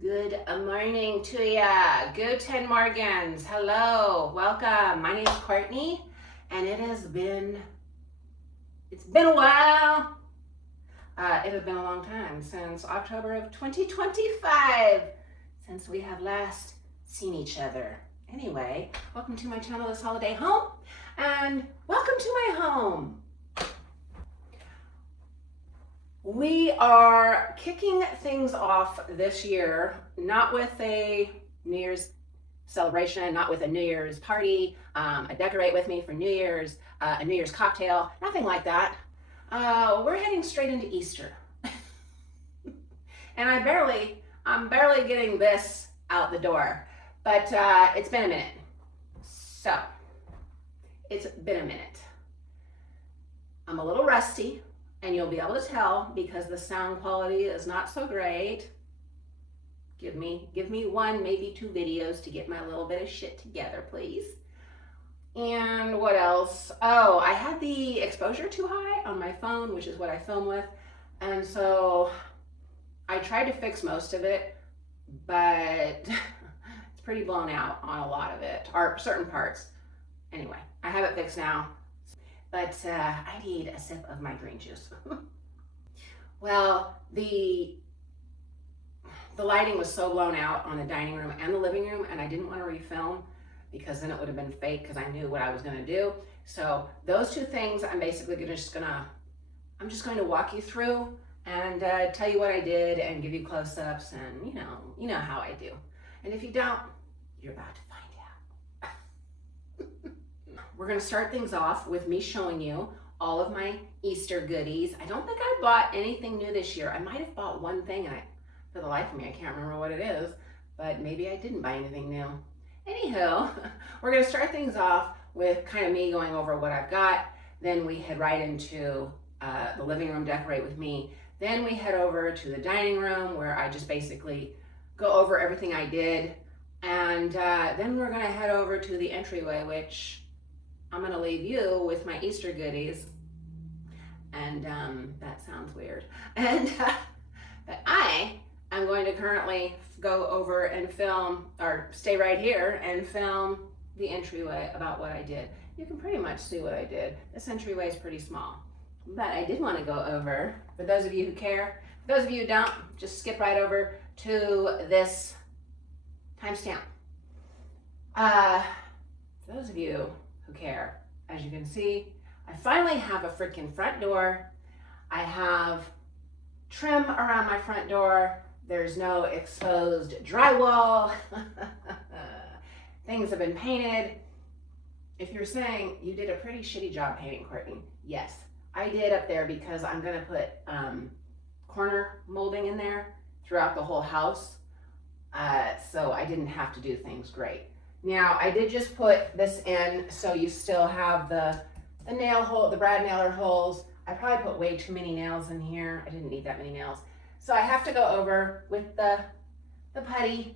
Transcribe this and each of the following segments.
Good morning to ya. Guten Morgens. Hello. Welcome. My name's Courtney, and it's been a while. It has been a long time since October of 2025 since we have last seen each other. Anyway, welcome to my channel, This Holiday Home, and welcome to my home. We are kicking things off this year, not with a New Year's celebration, not with a New Year's party, a decorate with me for New Year's, a New Year's cocktail, nothing like that. We're heading straight into Easter. And I'm barely getting this out the door, but it's been a minute. So, it's been a minute. I'm a little rusty. And you'll be able to tell because the sound quality is not so great. Give me one, maybe two videos to get my little bit of shit together, please. And what else? Oh, I had the exposure too high on my phone, which is what I film with. And so I tried to fix most of it, but it's pretty blown out on a lot of it, or certain parts. Anyway, I have it fixed now. But I need a sip of my green juice. Well, the lighting was so blown out on the dining room and the living room, and I didn't want to refilm because then it would have been fake because I knew what I was going to do. So those two things, I'm basically just going to walk you through and tell you what I did and give you close-ups, and you know how I do. And if you don't, you're about to find out. We're gonna start things off with me showing you all of my Easter goodies. I don't think I bought anything new this year. I might have bought one thing, and for the life of me, I can't remember what it is, but maybe I didn't buy anything new. Anywho, we're gonna start things off with kind of me going over what I've got. Then we head right into the living room, decorate with me. Then we head over to the dining room where I just basically go over everything I did. And then we're gonna head over to the entryway, which I'm gonna leave you with my Easter goodies, and that sounds weird. And but I am going to currently go over and film, or stay right here and film the entryway about what I did. You can pretty much see what I did. This entryway is pretty small, but I did want to go over, for those of you who care. For those of you who don't, just skip right over to this timestamp. For those of you who care, as you can see, I finally have a freaking front door. I have trim around my front door. There's no exposed drywall. Things have been painted. If you're saying you did a pretty shitty job painting, Courtney, yes, I did up there because I'm gonna put corner molding in there throughout the whole house. So I didn't have to do things great. Now, I did just put this in, so you still have the nail hole, the brad nailer holes. I probably put way too many nails in here. I didn't need that many nails. So I have to go over with the putty,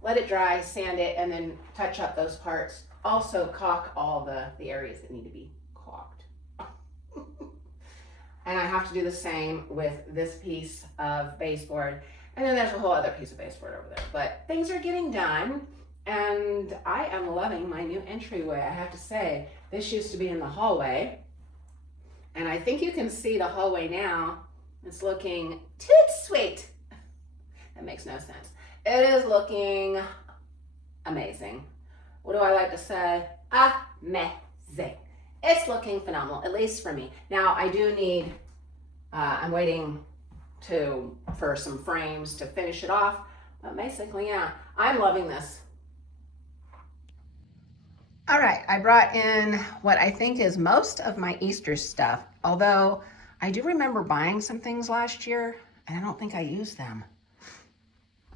let it dry, sand it, and then touch up those parts. Also caulk all the areas that need to be caulked. And I have to do the same with this piece of baseboard. And then there's a whole other piece of baseboard over there. But things are getting done. And I am loving my new entryway, I have to say. This used to be in the hallway. And I think you can see the hallway now. It's looking toot sweet. That makes no sense. It is looking amazing. What do I like to say? Amazing. It's looking phenomenal, at least for me. Now, I do need, I'm waiting for some frames to finish it off. But basically, yeah, I'm loving this. All right, I brought in what I think is most of my Easter stuff, although I do remember buying some things last year, and I don't think I used them.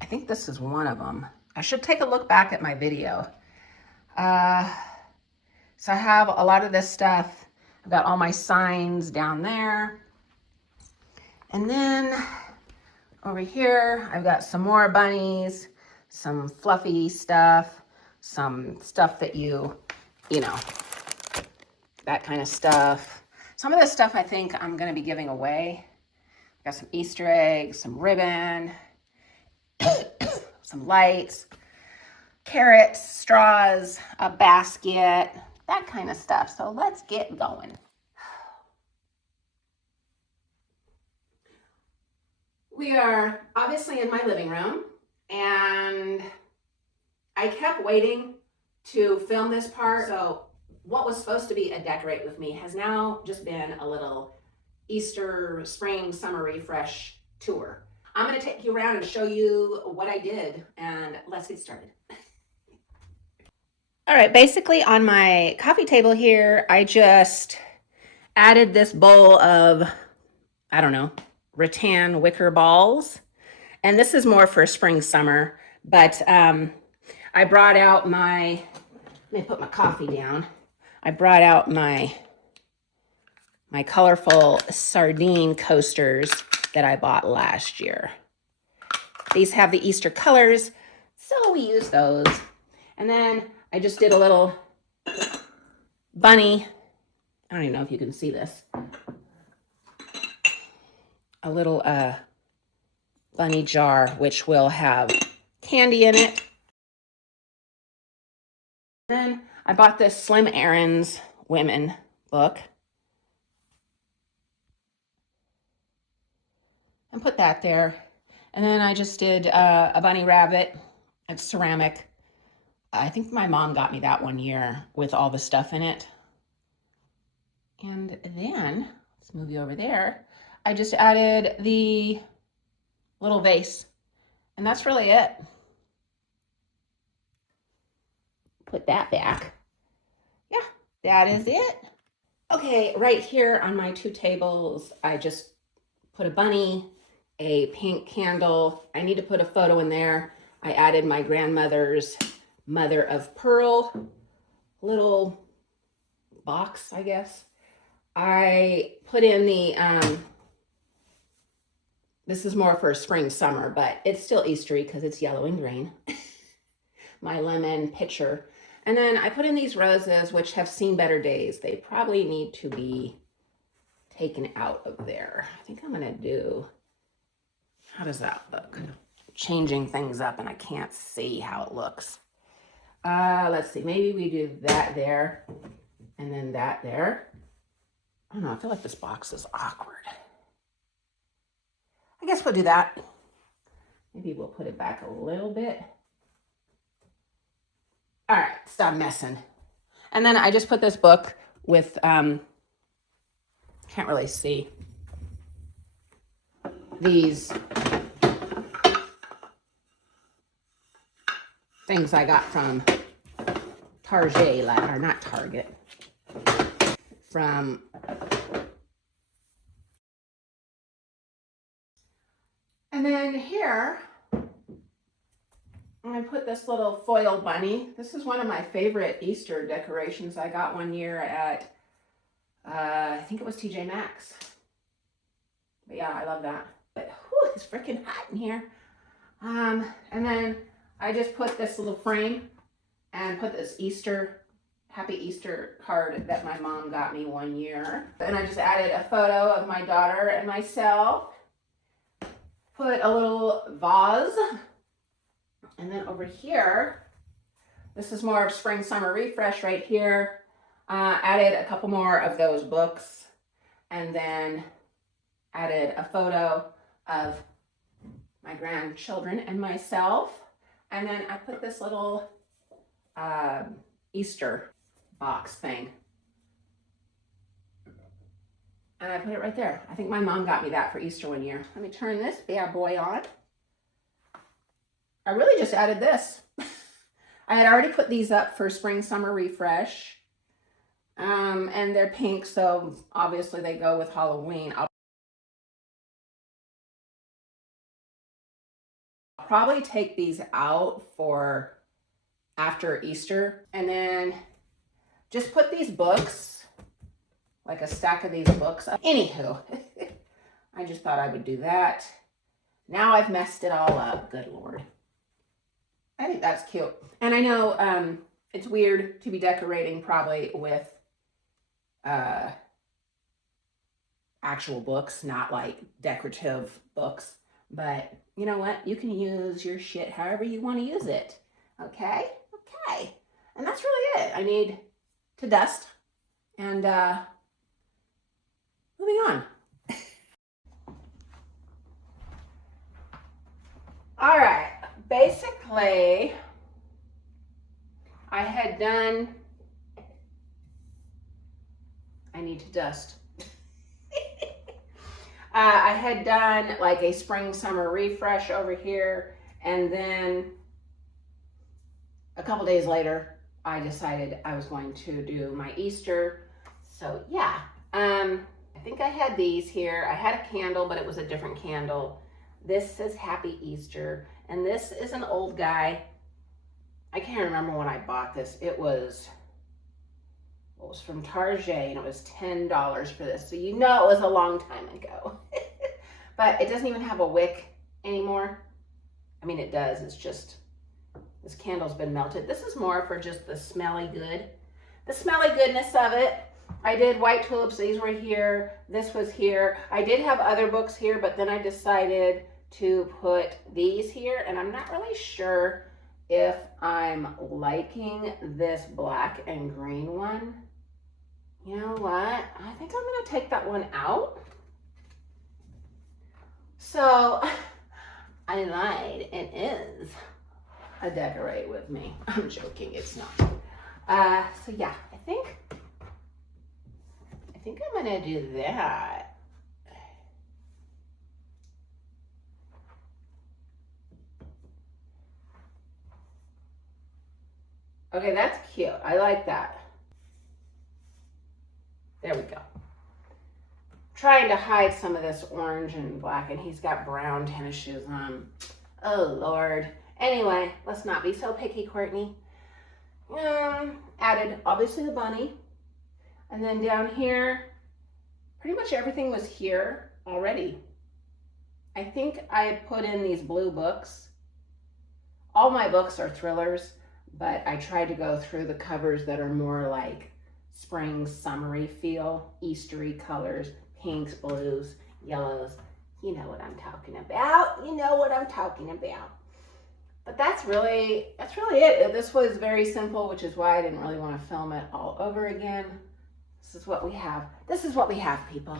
I think this is one of them. I should take a look back at my video. So I have a lot of this stuff. I've got all my signs down there. And then over here, I've got some more bunnies, some fluffy stuff, some stuff that you know, that kind of stuff. Some of this stuff I think I'm going to be giving away. Got some Easter eggs, some ribbon. some lights, carrots, straws, a basket, that kind of stuff. So let's get going. We are obviously in my living room, and I kept waiting to film this part. So what was supposed to be a decorate with me has now just been a little Easter, spring, summer refresh tour. I'm going to take you around and show you what I did, and let's get started. All right, basically on my coffee table here, I just added this bowl of, I don't know, rattan wicker balls. And this is more for spring, summer, but I brought out my, let me put my coffee down. I brought out my colorful sardine coasters that I bought last year. These have the Easter colors, so we use those. And then I just did a little bunny, I don't even know if you can see this, a little bunny jar, which will have candy in it. Then I bought this Slim Aaron's Women book and put that there. And then I just did a bunny rabbit. It's ceramic. I think my mom got me that one year with all the stuff in it. And then, let's move you over there. I just added the little vase. And that's really it. Put that back. Yeah, that is it. Okay, right here on my two tables, I just put a bunny, a pink candle. I need to put a photo in there. I added my grandmother's mother of pearl little box, I guess. I put in the, this is more for spring, summer, but it's still Eastery because it's yellow and green. My lemon pitcher. And then I put in these roses, which have seen better days. They probably need to be taken out of there. I think I'm gonna do, how does that look? Changing things up and I can't see how it looks. Let's see, maybe we do that there and then that there. I don't know, I feel like this box is awkward. I guess we'll do that. Maybe we'll put it back a little bit. All right, stop messing. And then I just put this book with, can't really see, these things I got from Target, or not Target, from, and then here, I put this little foil bunny. This is one of my favorite Easter decorations I got one year at, I think it was TJ Maxx. But yeah, I love that. But whew, it's freaking hot in here. And then I just put this little frame and put this Easter, Happy Easter card that my mom got me one year. And I just added a photo of my daughter and myself. Put a little vase. And then over here, this is more of spring, summer refresh right here. Added a couple more of those books and then added a photo of my grandchildren and myself. And then I put this little Easter box thing. And I put it right there. I think my mom got me that for Easter one year. Let me turn this bad boy on. I really just added this. I had already put these up for spring, summer refresh. And they're pink, so obviously they go with Halloween. I'll probably take these out for after Easter. And then just put these books, like a stack of these books up. Anywho, I just thought I would do that. Now I've messed it all up, good Lord. I think that's cute. And I know it's weird to be decorating probably with actual books, not like decorative books. But you know what? You can use your shit however you want to use it. Okay? Okay. And that's really it. I need to dust and moving on. All right. Basically, I had done, I need to dust. I had done like a spring summer refresh over here, and then a couple days later I decided I was going to do my Easter. So yeah, I think I had these here. I had a candle, but it was a different candle. This says Happy Easter, and this is an old guy. I can't remember when I bought this. It was from Target, and it was $10 for this. So you know it was a long time ago. But it doesn't even have a wick anymore. I mean, it does. It's just, this candle's been melted. This is more for just the smelly goodness of it. I did white tulips. These were here. This was here. I did have other books here, but then I decided to put these here, and I'm not really sure if I'm liking this black and green one. You know what? I think I'm gonna take that one out. So I lied. It is a decorate with me. I'm joking. It's not. So yeah, I think I'm gonna do that. Okay, that's cute. I like that. There we go. Trying to hide some of this orange and black, and he's got brown tennis shoes on. Oh Lord. Anyway, let's not be so picky, Courtney. Added obviously the bunny, and then down here, pretty much everything was here already. I think I put in these blue books. All my books are thrillers, but I tried to go through the covers that are more like spring, summery feel, Eastery colors, pinks, blues, yellows. You know what I'm talking about. You know what I'm talking about. But that's really it. This was very simple, which is why I didn't really want to film it all over again. This is what we have. This is what we have, people.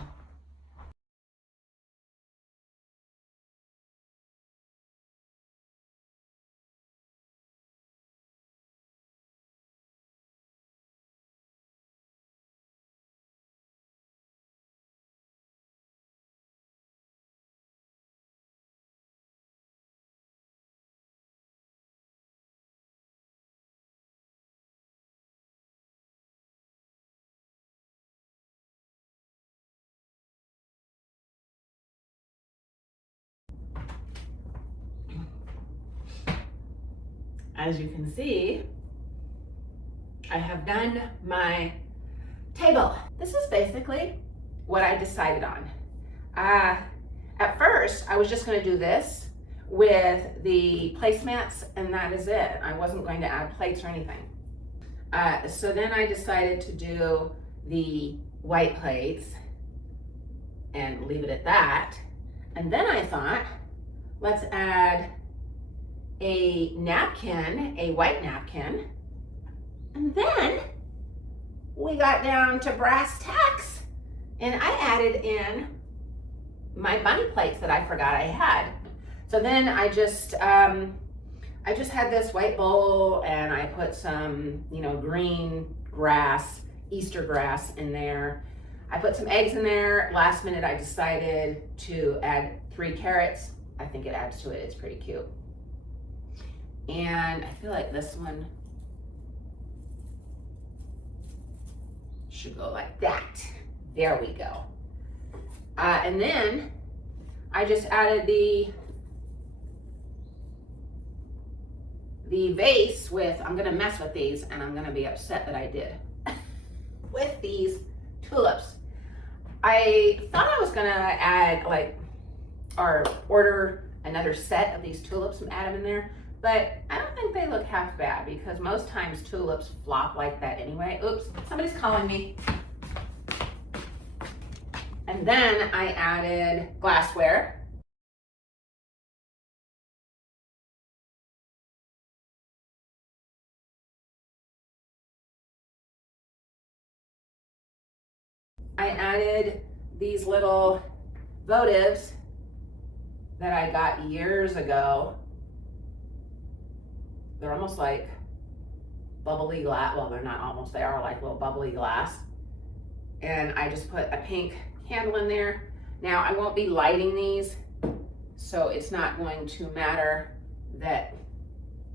As you can see, I have done my table. This is basically what I decided on. At first, I was just going to do this with the placemats, and that is it. I wasn't going to add plates or anything. So then I decided to do the white plates and leave it at that. And then I thought, let's add a napkin, a white napkin. And then we got down to brass tacks, and I added in my bunny plates that I forgot I had. So then I just had this white bowl, and I put some, green grass, Easter grass in there. I put some eggs in there. Last minute I decided to add 3 carrots. I think it adds to it. It's pretty cute. And I feel like this one should go like that. There we go. And then I just added the vase with, I'm gonna mess with these, and I'm gonna be upset that I did, with these tulips. I thought I was gonna add or order another set of these tulips and add them in there, but I don't think they look half bad, because most times tulips flop like that anyway. Oops, somebody's calling me. And then I added glassware. I added these little votives that I got years ago. They're almost like bubbly glass. Well, they're not almost, they are like little bubbly glass. And I just put a pink candle in there. Now I won't be lighting these, so it's not going to matter that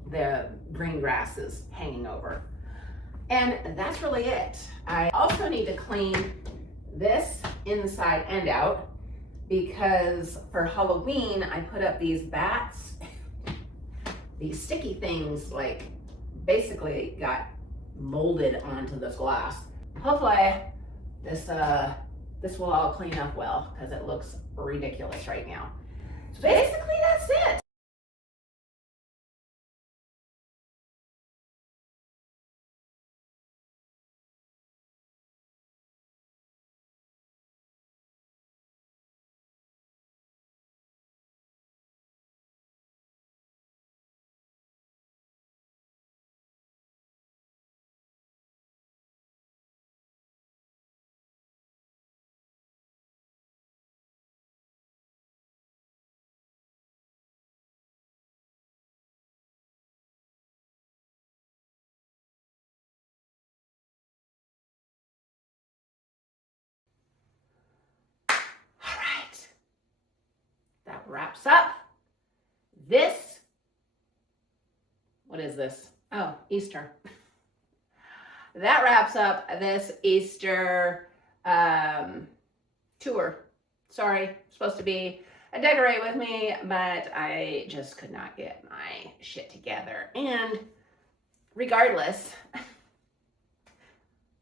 the green grass is hanging over. And that's really it. I also need to clean this inside and out because for Halloween, I put up these bats, these sticky things, like basically got molded onto this glass. Hopefully this will all clean up well because it looks ridiculous right now. So basically that's it. That wraps up this. What is this? Oh, Easter. That wraps up this Easter tour. Sorry, supposed to be a decorate with me, but I just could not get my shit together. And regardless,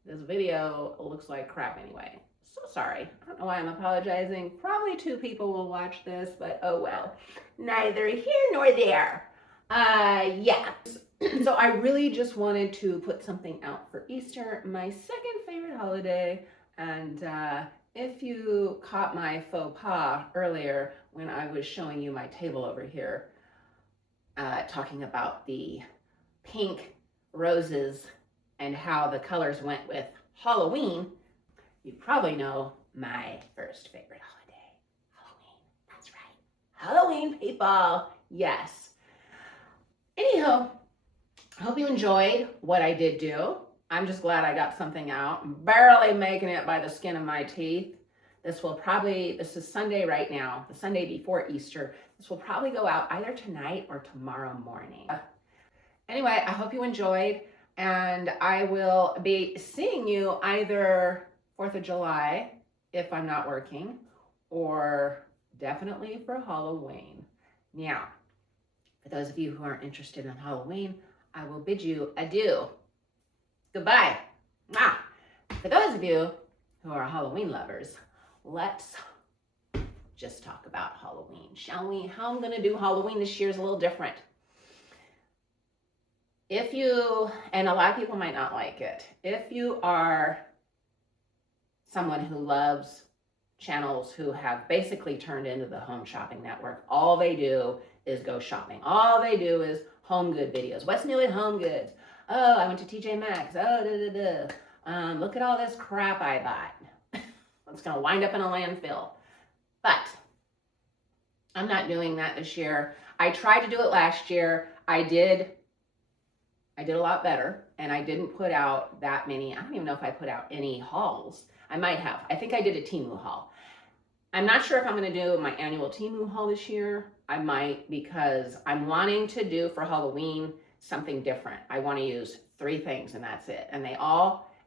this video looks like crap anyway. So sorry. I don't know why I'm apologizing. Probably 2 people will watch this, but oh well. Neither here nor there. Yeah. So I really just wanted to put something out for Easter, my second favorite holiday. And if you caught my faux pas earlier when I was showing you my table over here, talking about the pink roses and how the colors went with Halloween, you probably know my first favorite holiday, Halloween. That's right, Halloween, people. Yes. Anyhow, I hope you enjoyed what I did do. I'm just glad I got something out. I'm barely making it by the skin of my teeth. This is Sunday right now, the Sunday before Easter. This will probably go out either tonight or tomorrow morning. Anyway, I hope you enjoyed, and I will be seeing you either 4th of July, if I'm not working, or definitely for Halloween. Now, for those of you who aren't interested in Halloween, I will bid you adieu. Goodbye. For those of you who are Halloween lovers, let's just talk about Halloween, shall we? How I'm going to do Halloween this year is a little different. If you, and a lot of people might not like it, if you are someone who loves channels who have basically turned into the Home Shopping Network, all they do is go shopping. All they do is home good videos. What's new at Home Goods? Oh, I went to TJ Maxx. Oh, look at all this crap I bought. It's going to wind up in a landfill. But I'm not doing that this year. I tried to do it last year. I did a lot better, and I didn't put out that many. I don't even know if I put out any hauls. I might have. I think I did a Temu haul. I'm not sure if I'm going to do my annual Temu haul this year. I might, because I'm wanting to do for Halloween something different. I want to use 3 things and that's it. And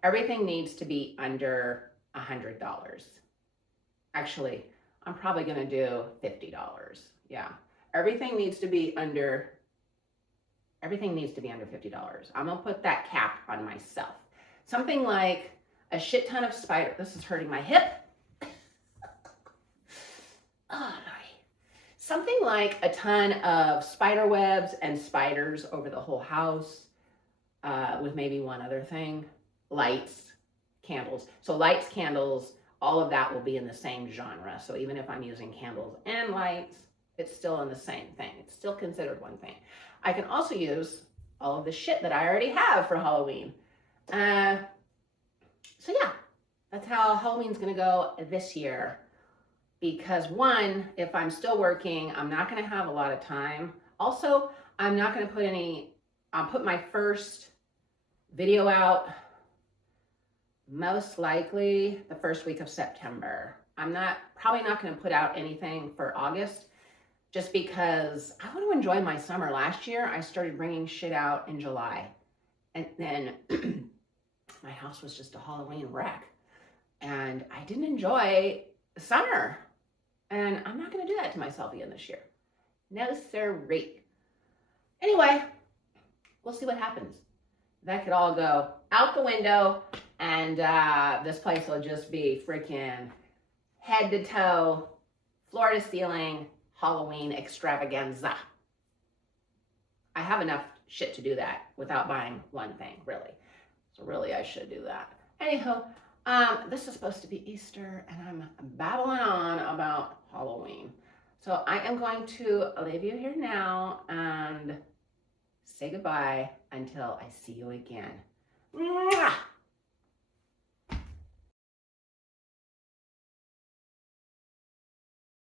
everything needs to be under $100. Actually, I'm probably going to do $50. Yeah. Everything needs to be under $50. I'm going to put that cap on myself. Something like a shit ton of spider. This is hurting my hip. Oh, something like a ton of spider webs and spiders over the whole house, with maybe one other thing. Lights, candles. So lights, candles, all of that will be in the same genre. So even if I'm using candles and lights, it's still in the same thing. It's still considered one thing. I can also use all of the shit that I already have for Halloween. So yeah, That's how Halloween's gonna go this year. Because one, if I'm still working, I'm not gonna have a lot of time. Also, I'm not gonna I'll put my first video out most likely the first week of September. I'm probably not gonna put out anything for August just because I want to enjoy my summer. Last year, I started bringing shit out in July. And then my house was just a Halloween wreck. And I didn't enjoy summer. And I'm not going to do that to myself again this year. No sirree. Anyway, we'll see what happens. That could all go out the window, and this place will just be freaking head to toe, floor to ceiling, Halloween extravaganza. I have enough shit to do that without buying one thing, really. So really, I should do that. Anyhow, this is supposed to be Easter, and I'm babbling on about Halloween. So I am going to leave you here now and say goodbye until I see you again. Mwah!